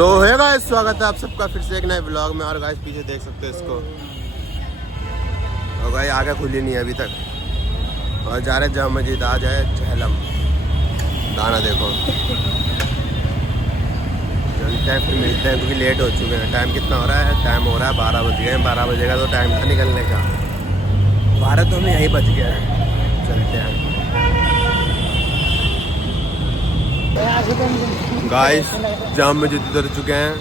सो है गाइस, स्वागत है आप सबका फिर से एक नए ब्लॉग में। और गाइस पीछे देख सकते हो इसको, और गाइस आगे खुली नहीं है अभी तक। और जा रहे जामा मस्जिद, आ जाए झेलम दाना देखो। चलते हैं फिर मिलते हैं क्योंकि लेट हो चुके हैं। टाइम कितना हो रहा है? टाइम हो रहा है 12 बज गए हैं। 12 बजेगा तो टाइम था निकलने का। 12 तो हमें यहीं बज गया है। चलते हैं गाइस, जामा मस्जिद उतर चुके हैं।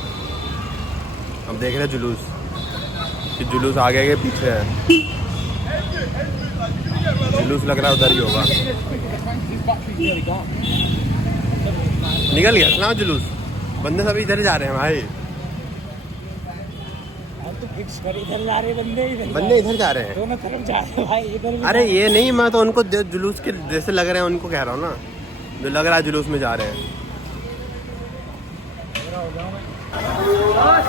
अब देख रहे हैं जुलूस, कि जुलूस आगे के पीछे है। जुलूस लग रहा है उधर ही होगा। निकल गया ना जुलूस, बंदे सभी इधर जा रहे हैं भाई। बंदे इधर जा रहे हैं, दोनों तरफ जा रहे हैं भाई। इधर अरे ये नहीं, मैं तो उनको जुलूस के जैसे लग रहे हैं उनको कह रहा हूँ ना, जो लग रहा है जुलूस में जा रहे हैं।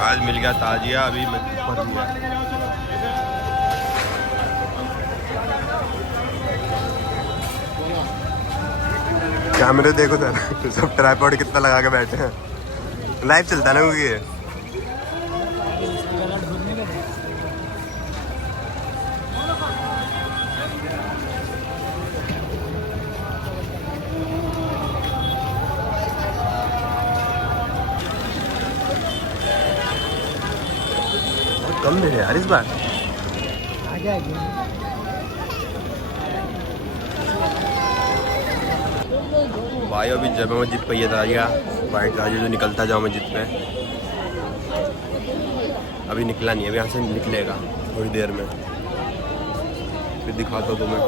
आज मिल गया ताजिया, अभी पढ़ लिया। कैमरे देखो सर, सब ट्राइपॉड कितना लगा के बैठे हैं। लाइव चलता है ना क्योंकि ये। कम दे यार इस बार। आ जाएगी। भाई अभी जामा मस्जिद पे ये ताजिया, वाइट ताजिया जो निकलता है जामा मस्जिद पे, अभी निकला नहीं है। अभी यहाँ से निकलेगा थोड़ी देर में, फिर दिखाता हूँ तुम्हें।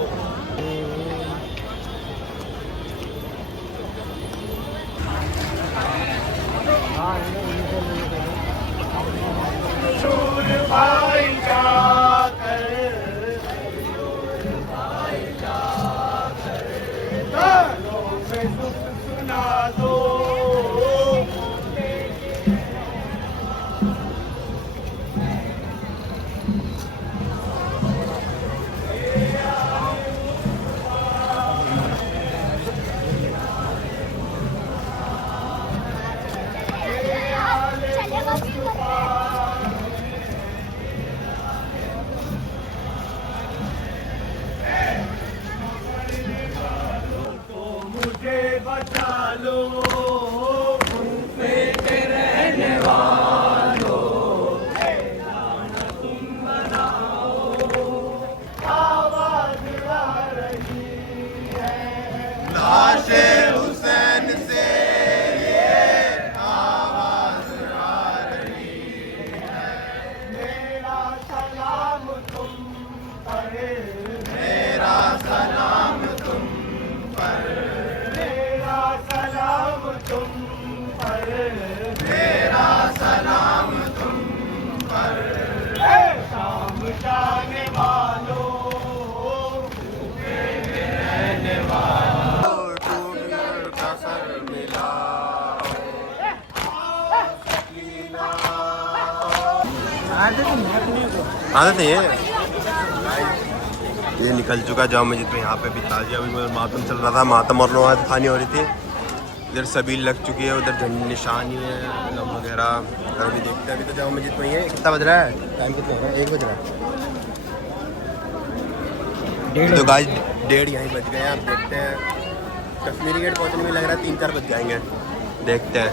बचा लो रहने वालों, तुम बनाओ, आवाज आ रही है लाशे हुसैन से, ये आवाज आ रही है। मेरा सलाम तुम पर, मेरा सलाम तुम पर, मेरा सलाम तुम पर। शाम जाने वालों, रहने वालों, टूटकर का सर मिला। आदत है ये निकल चुका जामा मस्जिद पे। यहाँ पे भी ताजिया, अभी मातम चल रहा था, मातम और नमाज़ खानी हो रही थी। इधर सबील लग चुकी है, उधर झंडी निशानी है, लम वगैरह। उधर भी देखते हैं। अभी तो जामा मस्जिद में ही है। कितना बज रहा है? टाइम कितना हो रहा है? 1 बज रहा है। तो गाइस 1:30 यहीं बज गए हैं। आप देखते हैं, कश्मीरी गेट पहुँचने में लग रहा है 3-4 बज जाएंगे। देखते हैं।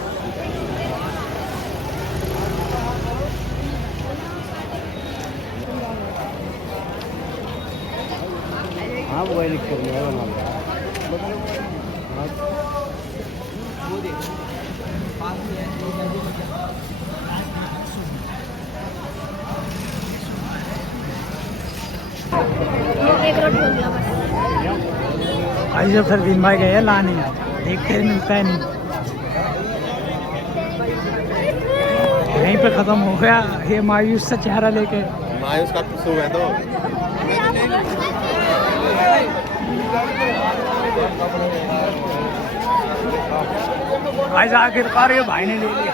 हाँ वो लिख कर लिया भाई। जब फिर दिन भाई गए लाने, देखते मिलता है नहीं, यहीं पे खत्म हो गया ये मायूस सा चेहरा लेके। मायूस का कुछ है तो भाई आखिरकार ये भाई ने ले लिया।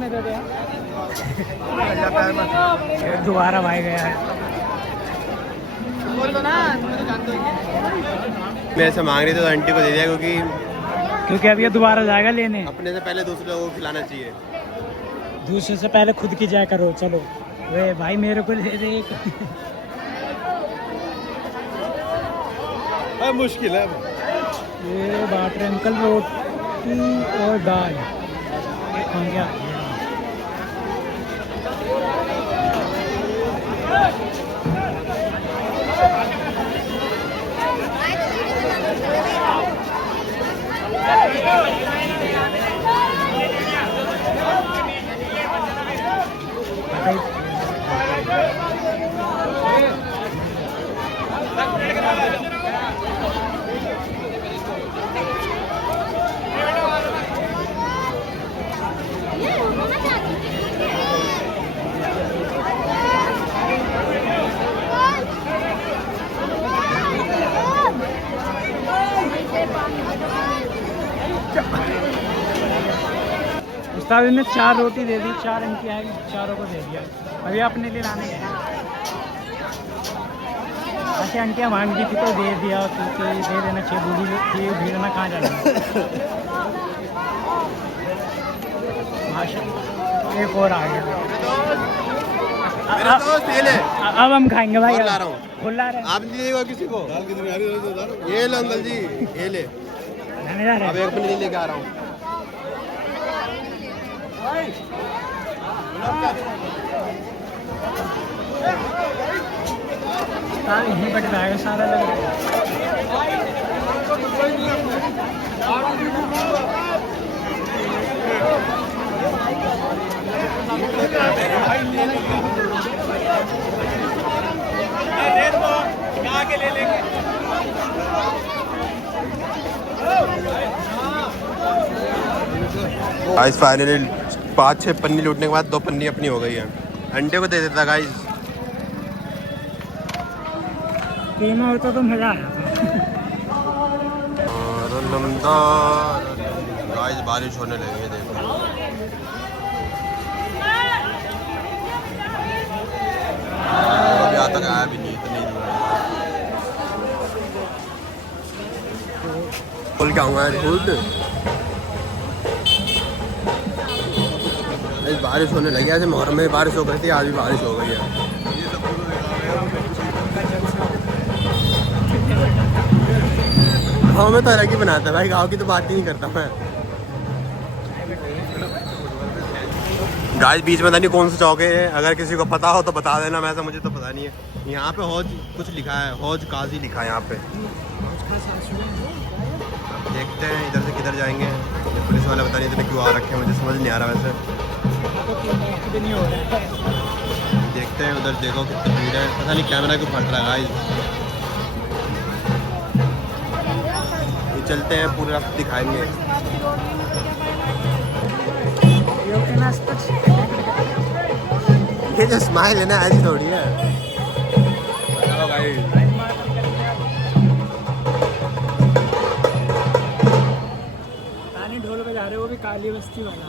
ने दे दिया। दोबारा भाई गया है। मैं ऐसे मांग रही थी तो आंटी को दे दिया, क्योंकि क्योंकि अब ये दोबारा जाएगा लेने। अपने से पहले दूसरे लोगों को खिलाना चाहिए। दूसरे से पहले खुद की जाया करो। चलो वे भाई मेरे को ले दे एक। मुश्किल है। ये बात रहे अंकल रोटी और दाल खा गया। उस्ताद ने 4 रोटी दे दी, 4 इनकी आएगी, चारों को दे दिया। अभी अपने लिए लाने गए। अच्छा आंटियाँ मांग दी थी तो दे दिया, क्योंकि दे देना चाहिए, बूढ़ी थी भीड़ में कहाँ जाना। माशाल्लाह एक और आ गया। अब हम खाएंगे भाई। ला रहा हूँ, खुला रहे आप दीजिएगा किसी को। ये लो अंकल जी, ये ले। अब एक अपने लिए लेके आ रहा हूँ। यहीं बट रहा है सारा लग रहा गाइस फाइनली 5-6 पन्नी लूटने के बाद 2 पन्नी अपनी हो गई है। अंडे को दे देता गाइस। कीमा होता तो मजा आया था। गाइस बारिश होने लगी है, देखो। अभी यहाँ तक आया भी नहीं, इतनी खोल के आऊँगा खुद। बारिश होने लगी, ऐसे मोहर्रम में बारिश हो गई थी, आज भी बारिश हो गई है। गाँव में तो अलग ही बनाता है भाई, गाँव की तो बात ही नहीं करता मैं। गाइस बीच में नहीं कौन से चौक है, अगर किसी को पता हो तो बता देना, वैसे मुझे तो पता नहीं है। यहाँ पे हौज कुछ लिखा है, हौज काजी लिखा है यहाँ पे। देखते हैं इधर से किधर जाएंगे। पुलिस वाले बता नहीं क्यों आ रखे हैं, मुझे समझ नहीं आ रहा वैसे। देखते हैं उधर, देखो कितनी भीड़ है, पता नहीं कैमरा क्यों फट रहा है। ये चलते हैं, पूरे रास्ते दिखाएंगे। ये जो स्माइल है ना, ऐसी थोड़ी है। बताओ भाई। ढोल बजा रहे, वो भी काली बस्ती वाला।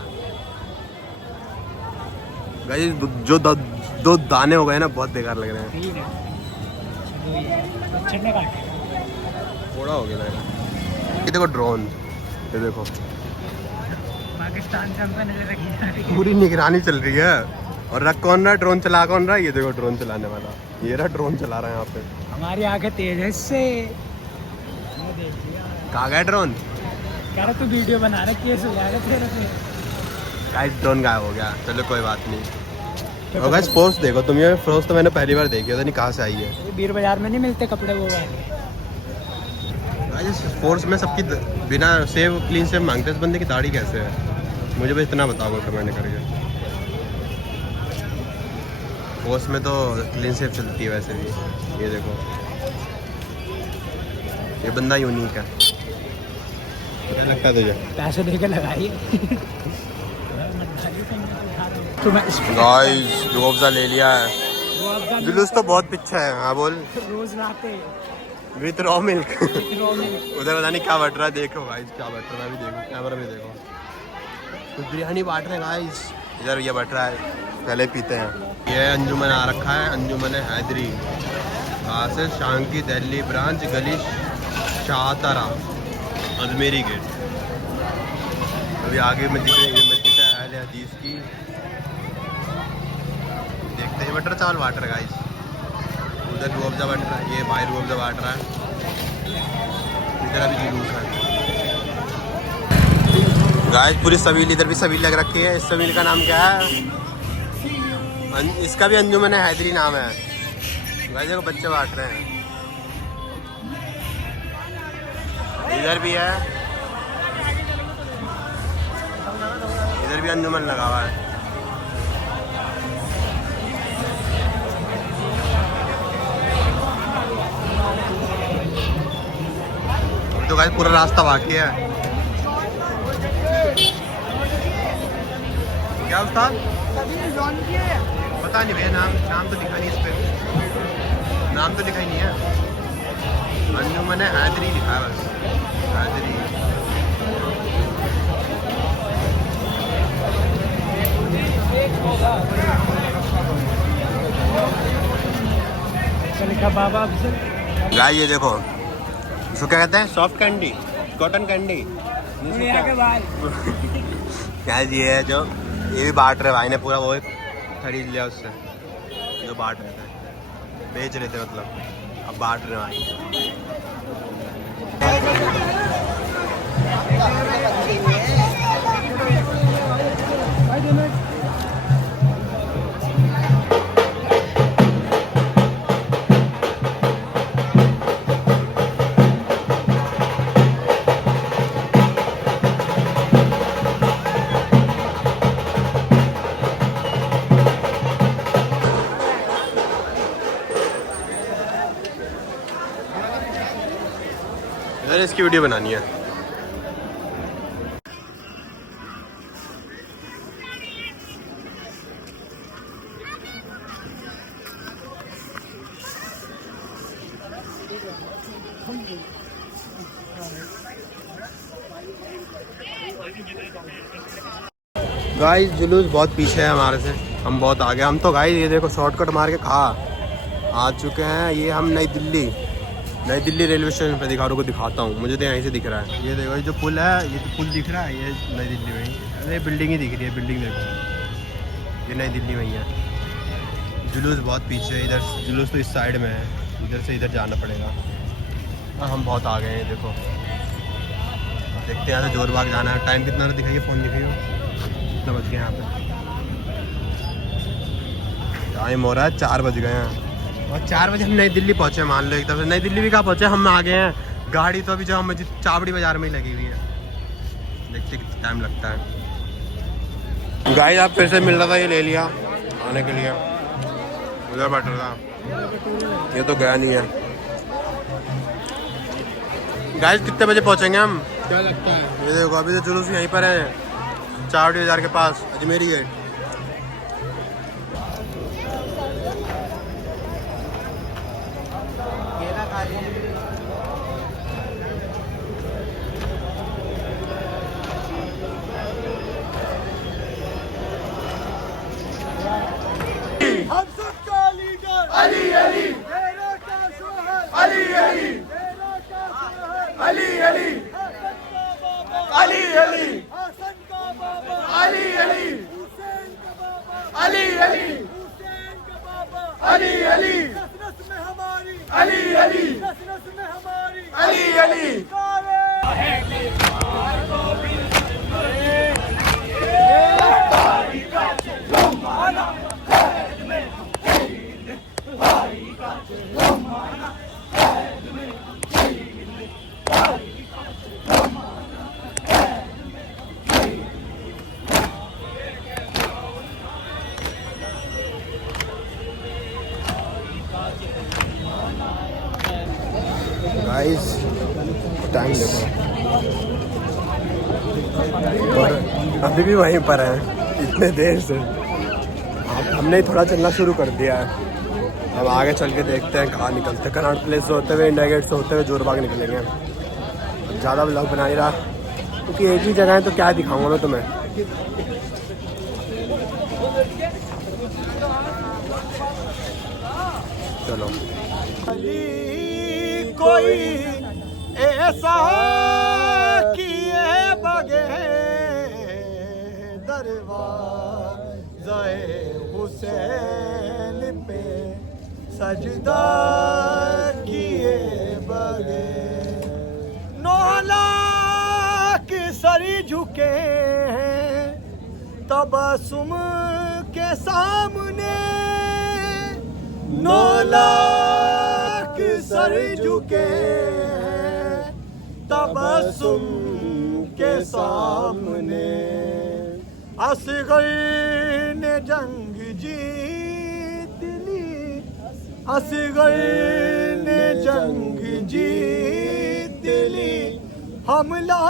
गाइस जो 2 दाने हो गए ना, बहुत बेकार लग रहे हैं। थोड़ा हो गया। ये देखो ड्रोन, ये देखो पाकिस्तान का नजर रखी, पूरी निगरानी चल रही है। और रख कौन रहा, ड्रोन चला कौन रहा है? ये देखो ड्रोन चलाने वाला, ये रहा ड्रोन चला रहा है यहाँ पे। हमारी आंखें तेज है इससे। कहाँ गया ड्रोन? कह रहा तू वीडियो बना रहा, केस हो जाएगा तेरे पे। गाइस ड्रोन गायब हो गया, चलो कोई बात नहीं। और गाइस फोर्स देखो तुम, ये फोर्स तो मैंने पहली बार देखी, पता नहीं कहाँ से आई है। बीर बाजार में नहीं मिलते कपड़े वो वाले। गाइस फोर्स में सबकी बिना सेव क्लीन सेव मांगते, इस बंदे की दाढ़ी कैसे है? मुझे बस इतना बताओ कमेंट करके। फोर्स में तो क्लीन सेव चलती है वैसे भी। ये देखो, ये बंदा यूनिक है। क्या लगता है तुझे? पैसे देके लगाइए। गाइस रूअफ़ज़ा ले लिया है। जुलूस तो बहुत पीछे है। हाँ बोल। रोज लाते विथ रॉ मिल्क। उधर पता नहीं क्या बट रहा है, देखो गाइस क्या बट रहा है, अभी देखो कैमरा में देखो। कुछ बिरयानी बांट रहे हैं गाइस, इधर ये बट रहा है, पहले पीते हैं। ये अंजुमन आ रखा है, अंजुमन हैदरी, हासिल शांकी दिल्ली ब्रांच, गली शाहतरा, अजमेरी गेट। अभी आगे मस्जिद है, ये मस्जिद है अहले हदीस की। देखते हैं बटर चावल बांट रहा है गाइस, उधर रूअफ़ज़ा बट रहा है, ये भाई रूअफ़ज़ा बांट रहा है, इधर अभी जुलूस है गाइस। पूरी सबील, इधर भी सबील लग रखी है। इस सबील का नाम क्या है? इसका भी अंजुमन हैदरी नाम है गाइस। देखो बच्चे बांट रहे हैं, इधर भी है, इधर भी अंजुमन लगा हुआ है। तो गाइस पूरा रास्ता बाकी है। क्या उस्ताद? पता नहीं भैया, नाम तो लिखा नहीं इस पे, नाम तो लिखा ही नहीं है। अंजुमन हैदरी लिखा है बस, हैदरी। लिखा बाबा अफजल। गाइस ये देखो, इसको क्या कहते हैं? Soft candy, cotton candy. Guys ये है जो, ये भी बांट रहे भाई ने, पूरा वो खरीद लिया उससे जो बांट रहे थे, बेच रहे थे मतलब, अब बांट रहे भाई। यार इसकी वीडियो बनानी है। गाइस जुलूस बहुत पीछे है हमारे से, हम बहुत आगे। हम तो गाइस ये देखो शॉर्टकट मार के कहाँ आ चुके हैं। ये हम नई दिल्ली रेलवे स्टेशन पे दिखाता हूँ। मुझे तो यहीं से दिख रहा है, ये देखो ये जो पुल है, ये तो पुल दिख रहा है, ये नई दिल्ली में। अरे बिल्डिंग ही दिख रही है, बिल्डिंग देखो, ये नई दिल्ली में ही है। जुलूस बहुत पीछे है, इधर जुलूस तो इस साइड में है, इधर से इधर जाना पड़ेगा। और हम बहुत आ गए हैं देखो, देखते हैं यहाँ से जोरबाग जाना है। टाइम कितना दिखाइए, फ़ोन दिखाइए कितना बज गया यहाँ पे। टाइम हो रहा है 4 बज गए हैं, और 4 बजे हम नई दिल्ली पहुँचे। मान लो एकदम से नई दिल्ली भी कहाँ पहुँचे, हम आ गए हैं। गाड़ी तो अभी जो मस्जिद चावड़ी बाज़ार में ही लगी हुई है, देखते कितना टाइम लगता है। गाइस आप फिर से मिल रहा था, ये ले लिया आने के लिए, उधर बैठ रहा था, ये तो गया नहीं है। गाइस कितने बजे पहुँचेंगे हम, क्या लगता है? ये देखो अभी तो जुलूस यहीं पर है, चावड़ी बाज़ार के पास, अजमेरी गेट। हम सबका लीडर अली अली, मेरा का शोहर अली अली, मेरा का शोहर अली अली, अली अली, हसन का बाबा अली अली, हुसैन का बाबा अली अली, हुसैन का बाबा अली अली, नस में हमारी अली अली, नस में हमारी अली अली। गाइस टाइम देखो, और अभी भी वहीं पर है इतने देर से। हमने थोड़ा चलना शुरू कर दिया है, अब आगे चल के देखते हैं कहाँ निकलते हैं। कनाट प्लेस से होते हुए, इंडिया गेट से होते हुए जोरबाग निकलेंगे। ज़्यादा ब्लॉग बना ही रहा, क्योंकि एक ही जगह है तो क्या दिखाऊंगा मैं तुम्हें। चलो कोई ऐसा किए बगैर दरवाज़े हुसैन पे सजदा किए बगैर। 9 लाख सर झुके हैं तबस्सुम के सामने। 9 लाख सर झुके हैं तबस्सुम के सामने। असगर ने जंग जीत ली, असगर ने जंग जीत ली, हमला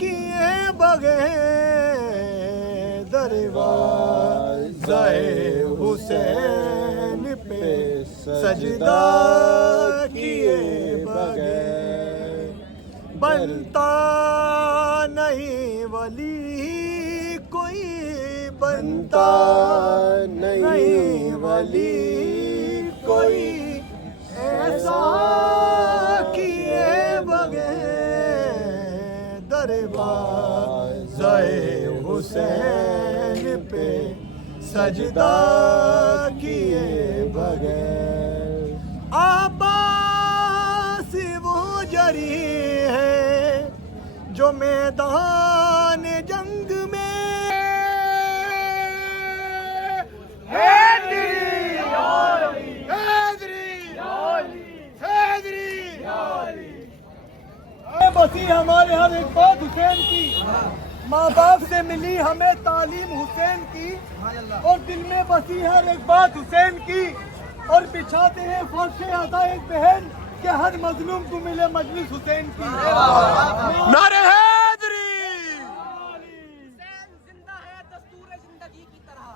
किए बगैर दरवाज़े हुसैन पे सजदा किए बगैर। बनता नहीं वली कोई, बनता नहीं वली कोई, ऐसा किए बगैर दरवाज़े हुसैन पे सजदा किए बगैर। आबास वो जरी है जो मैदान जंग में हैदरी हैदरी हैदरी। बसी हमारे हर एक बात हुसैन की, माँ बाप से मिली हमें तालीम हुसैन की, और दिल में बसी हर एक बात हुसैन की, और बिछाते हैं फर्श अता एक बहन कि हर मजलूम को मिले मजलिस हुसैन की। नारे हैदरी। हुसैन जिंदा है दस्तूर जिंदगी की तरह,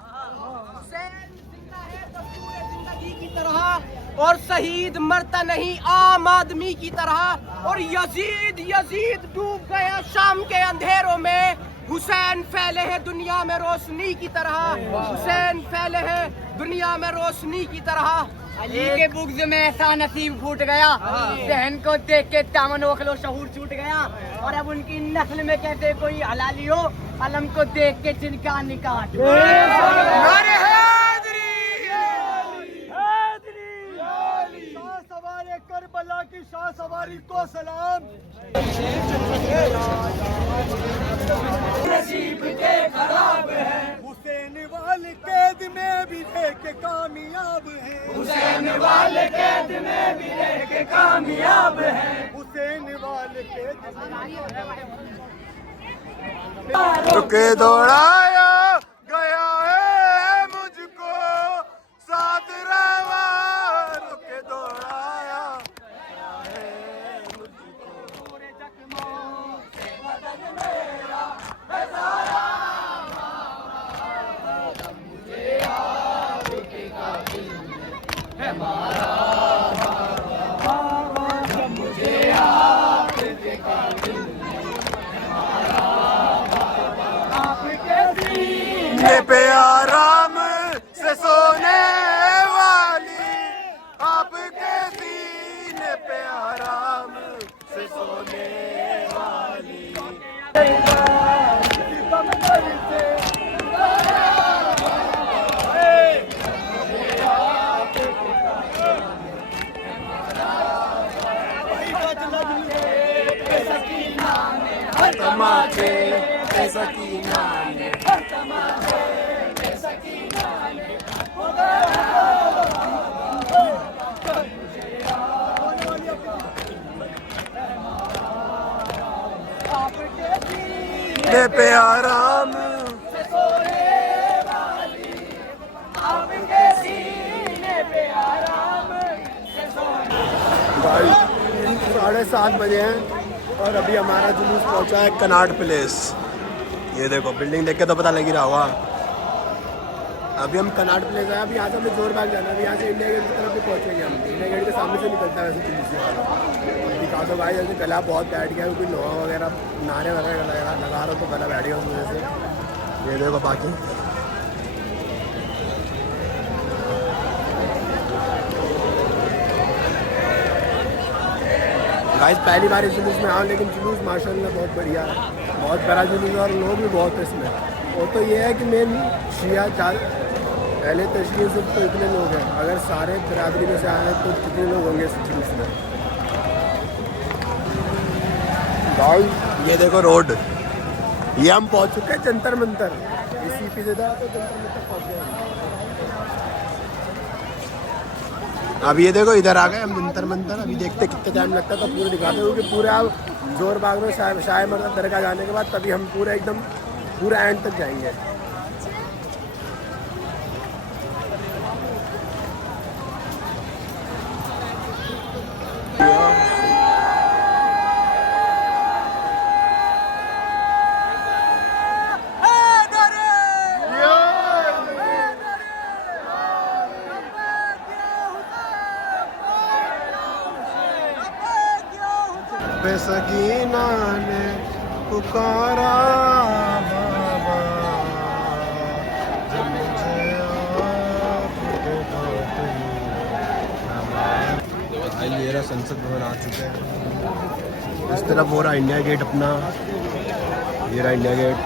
हुसैन जिंदा है दस्तूर जिंदगी की तरह, और शहीद मरता नहीं आम आदमी की तरह। और यजीद यजीद डूब गया शाम के अंधेरों में, हुसैन फैले हैं दुनिया में रोशनी की तरह, हुसैन फैले हैं दुनिया में रोशनी की तरह। अली के बुग़्ज़ में ऐसा नसीब फूट गया, बहन को देख के दामन वखलो शहूर छूट गया, और अब उनकी नस्ल में कहते कोई हलाली हो, अलम को देख के जिनका निकाह। नारे हैदरी हैदरी। शाह सवारे करबला की शाह सवारी को सलाम। नसीब के खराब है हुसैन वाले कैद में भी रह के कामयाब है, हुसैन वाले कैद में भी रह के कामयाब है, हुसैन वाले कैद के दौड़ाया गया है मुझको साथ रवा के दौड़ाया है मुझको। पे आराम से सोने वाली, आपके सीने पे आराम से सोने वाली। तमाचे सकीना ने पे आराम से सोने वाली, आपके सीने पे आराम से सोने। 7:30 बजे हैं और अभी हमारा जुलूस पहुंचा है कनाट प्लेस। ये देखो बिल्डिंग देख के तो पता लग ही रहा होगा। अभी हम कनाट प्लेस आए, अभी यहाँ से हमें जोर बाग जाना है। अभी यहाँ से इंडिया गेट की तरफ भी पहुँचेंगे हम। इंडिया गेट के सामने से निकलता है वैसे जुलूस से। दिखा दो भाई, जैसे गला बहुत बैठ गया है, क्योंकि लोहा वगैरह नारे वगैरह लगा रहा हो तो गला बैठ गया उस वजह से। ये देखो बाकी गाइस पहली बार इस जुलूस में आऊँ, लेकिन जुलूस माशाल्लाह बहुत बढ़िया है। बहुत पैराशूट और लोग भी बहुत है इसमें। वो तो ये है कि मेन शिया चार पहले तशरीह से तो इतने लोग हैं, अगर सारे बिरादरी में से आए तो कितने लोग होंगे इस जुलूस में। ये देखो रोड, ये हम पहुंच चुके हैं जंतर मंतर। इसी पे से था तो जंतर मंतर पहुंच गए। अब ये देखो इधर आ गए हम जंतर मंतर। अभी देखते कितना टाइम लगता है तो पूरे दिखाते हैं, क्योंकि पूरे आप जोर बाग में शाह मर्द दरगाह जाने के बाद तभी हम पूरा एकदम पूरा एंड तक जाएंगे। सकीना ने पुकारा बाबा, जब मुझे मेरा संसद भवन आ चुका है। इस तरफ हो रहा इंडिया गेट अपना, ये रहा इंडिया गेट।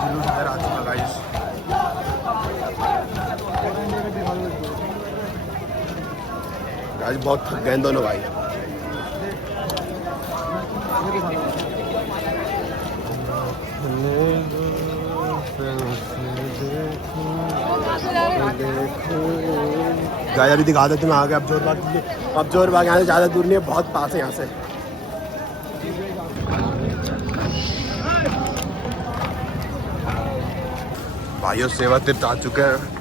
जुलूस इधर आ चुका गाइस। आज बहुत थक गए दोनों भाई। गाय अभी दिखा देते हैं आगे। अब जोर बाग यहाँ से ज़्यादा दूर नहीं है, बहुत पास है यहाँ से। भाइयों सेवा तीर्थ आ चुके हैं।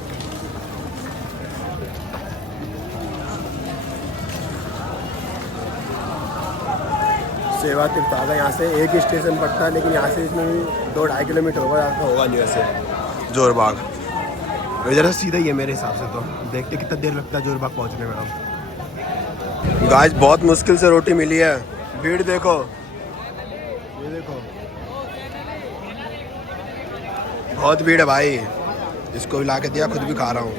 सेवा तीर्थ आ गए। यहाँ से एक ही स्टेशन पड़ता है, लेकिन यहाँ से इसमें 2-2.5 किलोमीटर होगा नहीं वैसे जोर बाग। इधर से सीधा ही है मेरे हिसाब से। तो देखते कितना देर लगता है जोर बाग पहुँचने में। गाइस बहुत मुश्किल से रोटी मिली है। भीड़ देखो, ये देखो बहुत भीड़ है भाई। इसको भी ला के दिया, खुद भी खा रहा हूँ।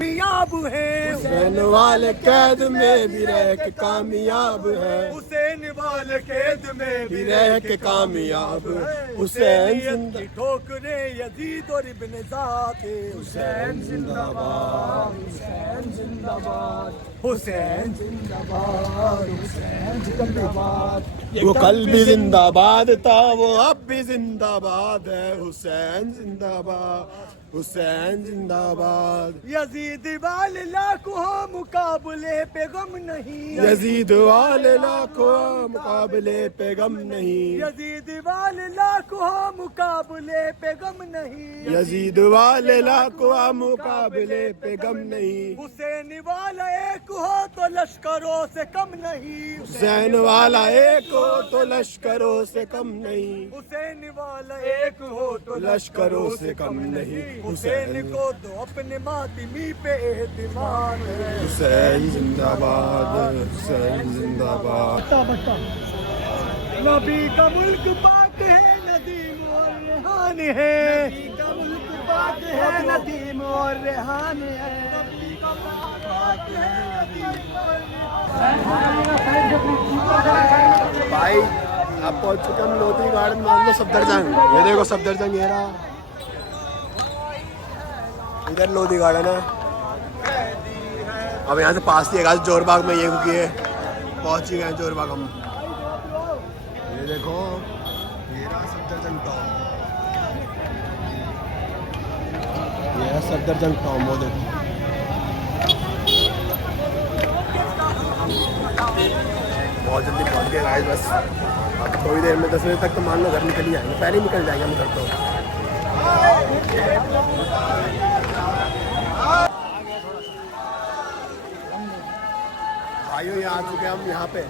कामयाब है हुसैन वाले कैद में भी रह के कामयाब है, हुसैन वाले कैद में भी रह के कामयाब है। हुसैन की ठोकरे यजीद और इब्न ज़ाते, हुसैन जिंदाबाद, हुसैन जिंदाबाद, हुसैन जिंदाबाद, हुसैन जिंदाबाद। वो कल भी जिंदाबाद था, वो अब भी जिंदाबाद है। हुसैन जिंदाबाद, हुसैन जिंदाबाद। यजीद वाले लाखों मुकाबले पे गम नहीं, यजीद वाले लाखों मुकाबले पे गम नहीं, यजीद वाले लाखों मुकाबले पे गम नहीं, यजीद वाले लाखों मुकाबले पे गम नहीं। हुसैन वाला एक हो तो लश्करों से कम नहीं, हुसैन वाला एक हो तो लश्करों से कम नहीं, हुसैन वाला एक हो तो लश्करों से कम नहीं। हुसैन को तो अपने मातिमी पे एहतिमाम है। हुसैन जिंदाबाद, हुसैन जिंदाबाद। नबी का मुल्क पाक है, नदीम और रेहान है, नबी का मुल्क पाक है, नदीम और रेहान है, नबी का मुल्क पाक है, नदीम और रेहान। भाई आप पहुंच चुके हम लोधी गार्डन में। सफदरजंग, ये देखो सफदरजंग, ये रहा इधर लोधी गार्डन है। अब यहाँ से पास ही है जोर बाग में, ये क्योंकि पहुँच ही गए जोर बाग हम। ये देखो ये रहा सफदरजंग टॉम, ये है सफदरजंग टॉम। वो देखो बहुत जल्दी पहुँच गए गाइस। बस अब थोड़ी देर में 10 बजे तक तो मान लो घर निकल ही जाएंगे, पहले ही निकल जाएंगे हम घर तो। भाइयों यहाँ आ चुके हैं हम, यहाँ पे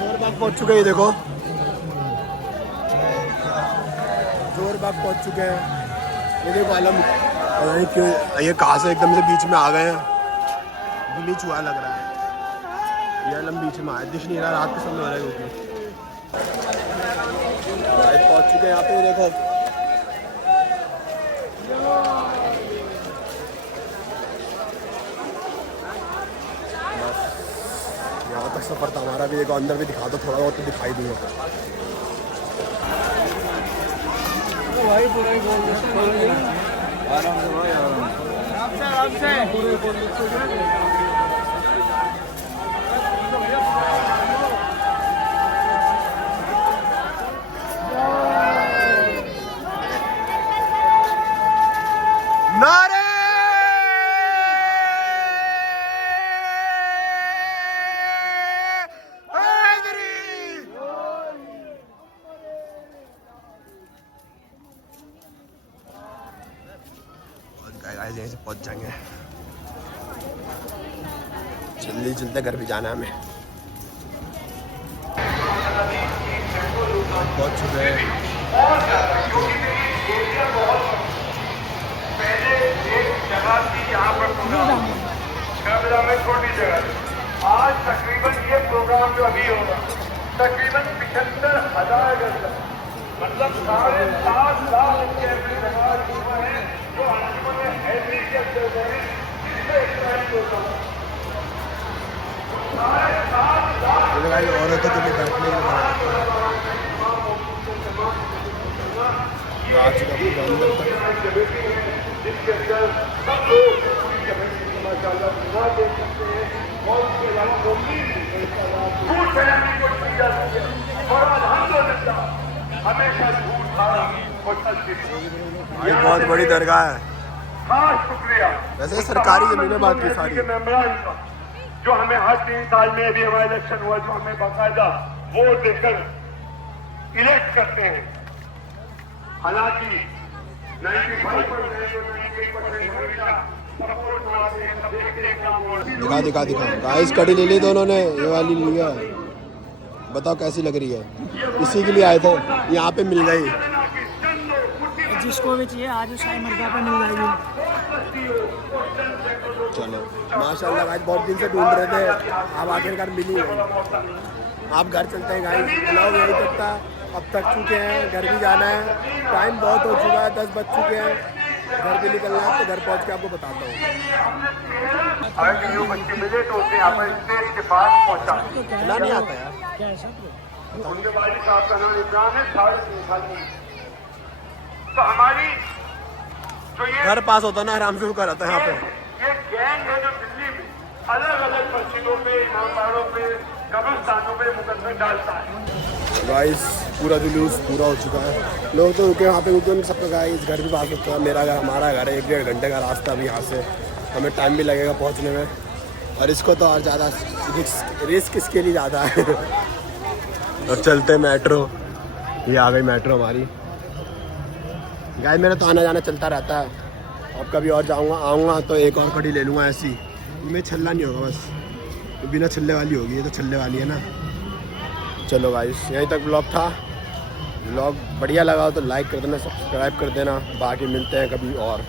जोर बाग पहुँच चुके हैं। ये देखो जोर बाग पहुँच चुके हैं। ये देखो आलम, पता नहीं क्यों ये कहाँ से एकदम से बीच में आ गए हैं। ब्लीच हुआ लग रहा है। ये आलम बीच में आया, दिख नहीं रहा, रात के समय हो रहा है क्योंकि पहुँच चुके हैं यहाँ पे। देखो सफ़र था हमारा भी। देखो अंदर भी दिखा दो, थोड़ा बहुत तो दिखाई दूँगा। भाई पूरा ही बोल आराम से भाई, आराम से पूरे बोल। नारे यहीं से पहुंच जाएंगे। जल्दी जल्दी घर भी जाना है हमें। पहुंच चुके हैं। पहले एक जगह थी यहाँ पर प्रोग्राम, कैमरा में छोटी जगह। आज तकरीबन ये प्रोग्राम जो अभी होगा तकरीबन 75,000 गज, मतलब 7.5 लाख कैमरे लगा हुए हैं जो अंजुमन ऐसी करते हैं जिससे एक्सपेरिमेंट होता है। 7.5 लाख औरतों के लिए बैठने के लिए आज का पूरा अंदर तक जिसके अंदर सब लोग पूरी कमेटी को माशाअल्लाह सुना दे सकते हैं और उसके अलावा झूठ फैलाने की कोशिश की जाती है और अल्हम्दुलिल्लाह हमेशा झूठ हारा और सच की। ये बहुत बड़ी दरगाह है। खास शुक्रिया वैसे सरकारी जमीन में बात की सारी के मेंबरान का जो हमें हर 3 साल में भी हमारा इलेक्शन हुआ, जो हमें बाकायदा वोट देकर इलेक्ट करते हैं। हालांकि 95% दिखा गाइस कड़ी ले ली दोनों ने, ये वाली ली है। बताओ कैसी लग रही है? इसी के लिए आए थे, यहाँ पे मिल गई। जिसको भी चाहिए आज उस मर्दा पे मिल जाएगी। चलो माशाल्लाह गाइस, बहुत दिन से ढूंढ रहे थे, आप आखिरकार मिली है। आप घर चलते हैं गाइस, ब्लॉग यही तक था। अब तक चुके हैं, घर भी जाना है, टाइम बहुत हो चुका है, 10 बज चुके हैं, घर भी निकलना है। तो घर पहुंच के आपको बताता हूँ। अगर जो बच्चे मिले तो उसे यहाँ पर स्टेज के पास पहुँचा। चला नहीं आता यार। क्या है सब? उनके वालिद साहब का नाम इमरान है, 3.5 साल की। तो हमारी जो ये घर पास होता ना आराम से, वो कर आता है यहाँ पे। ये गैंग है जो दिल्ली में अलग अलग मस्जिदों पे, इमामबाड़ों पे, कब्रिस्तानों पे मुकदमे डालता है। गाइस पूरा जुलूस पूरा हो चुका है, लोग तो रुके वहाँ पे, रुके उनके सबका गाइस घर भी पास होता है। मेरा घर, हमारा घर है, 1-1.5 घंटे का रास्ता भी यहाँ से, हमें टाइम भी लगेगा पहुँचने में। और इसको तो और ज़्यादा रिस्क इसके लिए ज़्यादा है। अब चलते मेट्रो, ये आ गई मेट्रो हमारी। गाइस मेरा तो आना जाना चलता रहता है। अब कभी और आऊँगा तो एक और कड़ी ले लूँगा ऐसी। मैं छल्ला नहीं होगा, बस बिना छल्ले वाली होगी, ये तो छल्ले वाली है ना। चलो गाइस यहीं तक ब्लॉग था। ब्लॉग बढ़िया लगा हो तो लाइक कर देना, सब्सक्राइब कर देना। बाकी मिलते हैं कभी और।